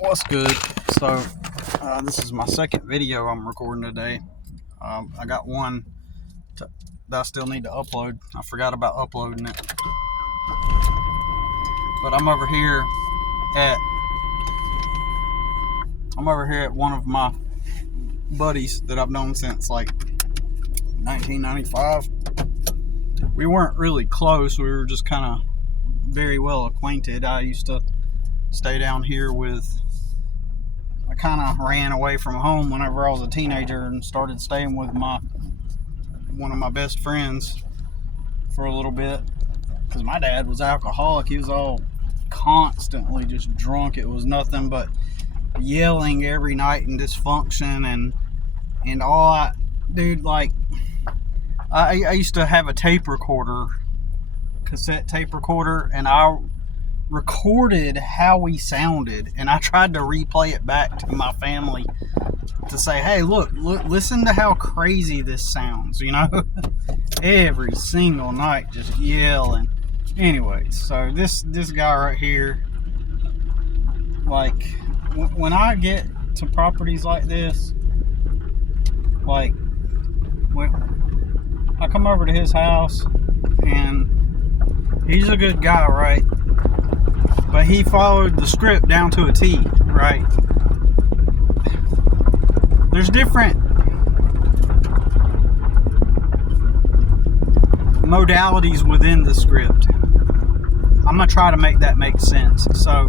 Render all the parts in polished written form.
What's good? So this is my second video I'm recording today. I got one that I still need to upload. I forgot about uploading it, but I'm over here at one of my buddies that I've known since like 1995. We weren't really close. We were just kind of very well acquainted. I used to stay down here I kind of ran away from home whenever I was a teenager and started staying with one of my best friends for a little bit, because my dad was alcoholic. He was all constantly just drunk. It was nothing but yelling every night and dysfunction and all. I used to have a cassette tape recorder, and I recorded how we sounded, and I tried to replay it back to my family to say, hey, look, listen to how crazy this sounds, every single night just yelling. Anyways, so this guy right here, like, when I get to properties like this, like, when I come over to his house, and he's a good guy, right? But he followed the script down to a T, right? There's different modalities within the script. I'm going to try to make that make sense. So,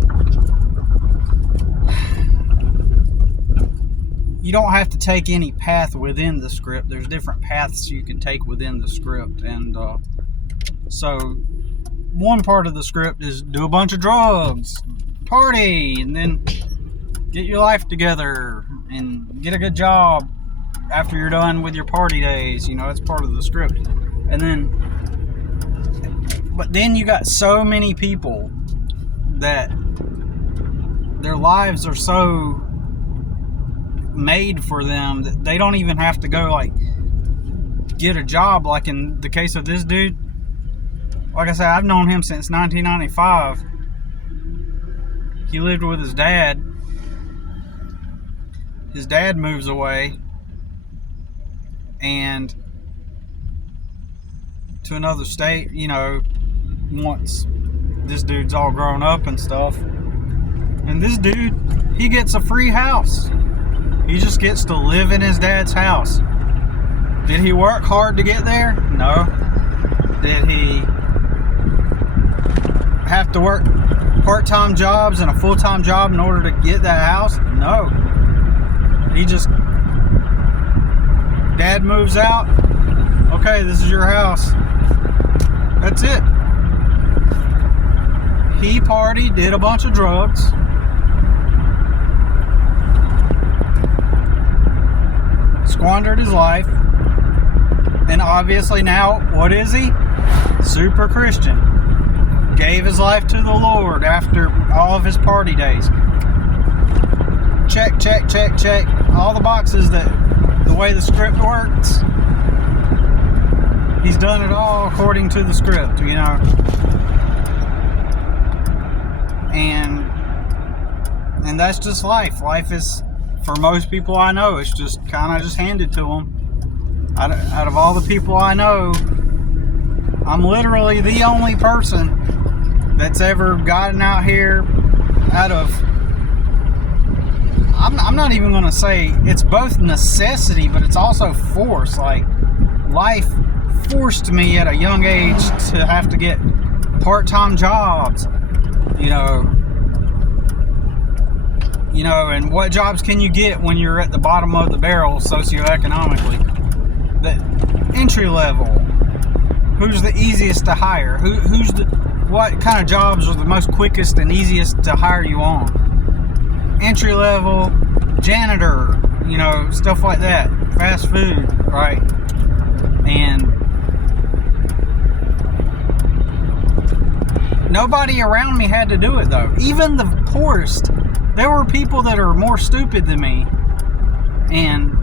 you don't have to take any path within the script. There's different paths you can take within the script. And so one part of the script is do a bunch of drugs, party, and then get your life together and get a good job after you're done with your party days. It's part of the script. But then you got so many people that their lives are so made for them that they don't even have to go get a job. Like in the case of this dude, like I said, I've known him since 1995. He lived with his dad. His dad moves away and to another state, once this dude's all grown up and stuff. And this dude, he gets a free house. He just gets to live in his dad's house. Did he work hard to get there? No. Did he have to work part-time jobs and a full-time job in order to get that house? No. Dad moves out. Okay, this is your house. That's it. He partied, did a bunch of drugs, squandered his life, and obviously now, what is he? Super Christian. Gave his life to the Lord after all of his party days. Check, check, check, check. All the boxes that the way the script works. He's done it all according to the script, And that's just life. Life is, for most people I know, it's just kind of just handed to them. Out of all the people I know, I'm literally the only person that's ever gotten out here out of, I'm not even going to say it's both necessity, but it's also force. Like, life forced me at a young age to have to get part-time jobs, and what jobs can you get when you're at the bottom of the barrel socioeconomically? The entry level. Who's the easiest to hire? What kind of jobs are the most quickest and easiest to hire you on? Entry level, janitor, stuff like that. Fast food, right? And nobody around me had to do it, though. Even the poorest. There were people that are more stupid than me and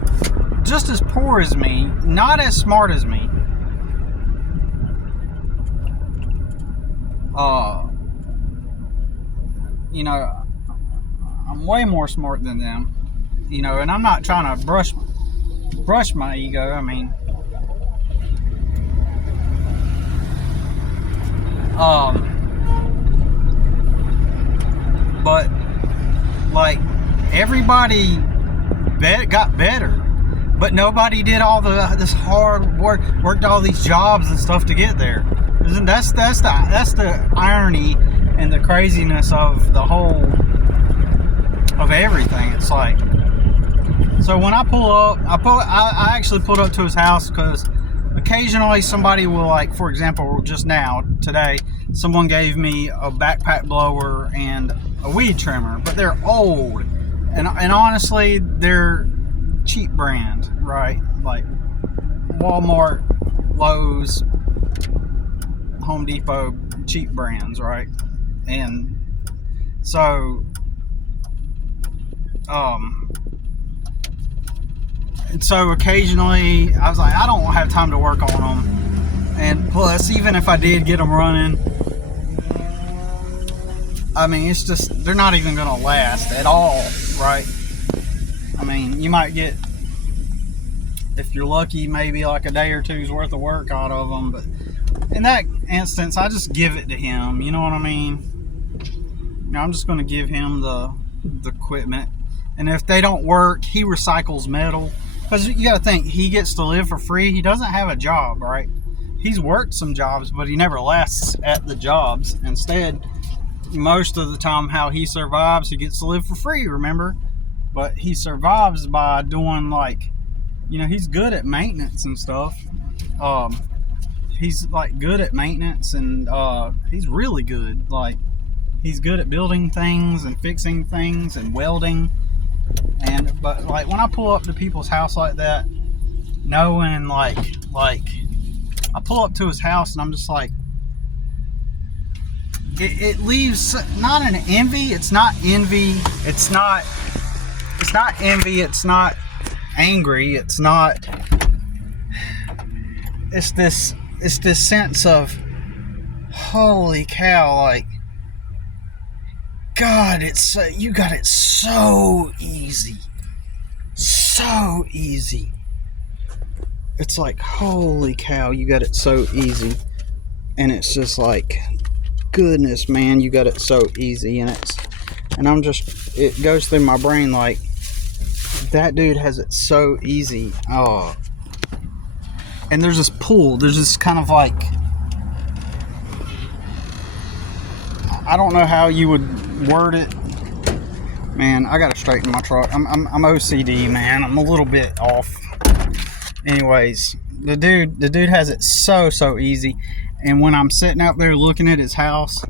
just as poor as me, not as smart as me. I'm way more smart than them, you know. And I'm not trying to brush my ego. I mean, but like everybody got better, but nobody did all this hard work, worked all these jobs and stuff to get there. That's the irony and the craziness of the whole of everything. It's like, so when I pull up, I actually pulled up to his house because occasionally somebody will, like, for example, just now today, someone gave me a backpack blower and a weed trimmer, but they're old, and honestly, they're cheap brand, right? Like Walmart, Lowe's, Home Depot, cheap brands, right? And so, occasionally I was like, I don't have time to work on them, and plus, even if I did get them running, I mean, it's just, they're not even gonna last at all, right? I mean, you might get, if you're lucky, maybe like a day or two's worth of work out of them, but in that instance, I just give it to him, you know what I mean? You know, I'm just gonna give him the equipment, and if they don't work, he recycles metal, because you gotta think, he gets to live for free. He doesn't have a job, right? He's worked some jobs, but he never lasts at the jobs. Instead, most of the time, how he survives, he gets to live for free, remember? But he survives by doing, like, you know, he's good at maintenance and stuff. He's like good at maintenance, and he's really good. Like, he's good at building things and fixing things and welding. But like, when I pull up to people's house like that, knowing like I pull up to his house and I'm just like, it leaves not an envy. It's not envy. It's not envy. It's not angry. It's this sense of, holy cow, like, God, you got it so easy. So easy. It's like, holy cow, you got it so easy. And it's just like, goodness, man, you got it so easy. And it goes through my brain like, that dude has it so easy. Oh. And there's this pull. There's this kind of like, I don't know how you would word it. Man, I gotta straighten my truck. I'm OCD, man. I'm a little bit off. Anyways, the dude has it so easy. And when I'm sitting out there looking at his house,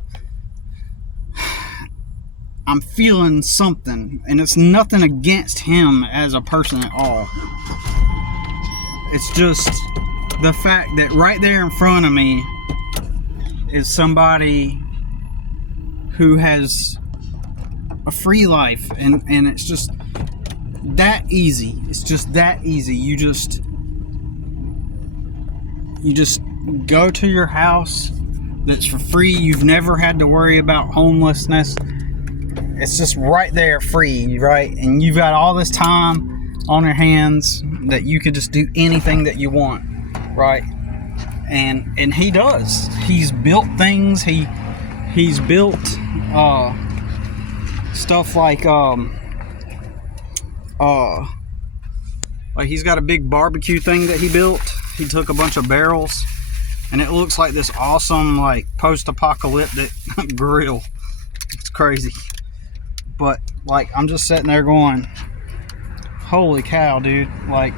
I'm feeling something, and it's nothing against him as a person at all. It's just the fact that right there in front of me is somebody who has a free life, and it's just that easy. It's just that easy. You just go to your house that's for free. You've never had to worry about homelessness. It's just right there, free, right? And you've got all this time on your hands that you could just do anything that you want, right? And he does. He's built things. He's built stuff like he's got a big barbecue thing that he built. He took a bunch of barrels, and it looks like this awesome, like, post-apocalyptic grill. It's crazy. But, like, I'm just sitting there going, holy cow, dude. Like,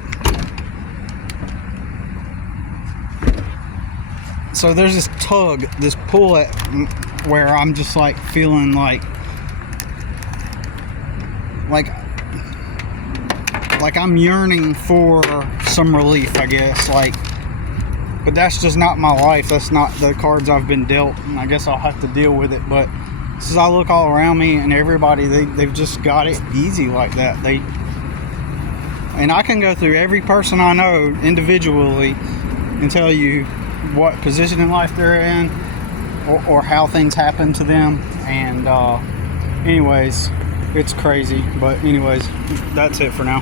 so there's this tug, this pull at where I'm just, like, feeling like I'm yearning for some relief, I guess. Like, but that's just not my life. That's not the cards I've been dealt, and I guess I'll have to deal with it. But as I look all around me, and everybody, they've just got it easy like that. And I can go through every person I know individually and tell you what position in life they're in, or how things happen to them. And anyways, It's crazy. But anyways, that's it for now.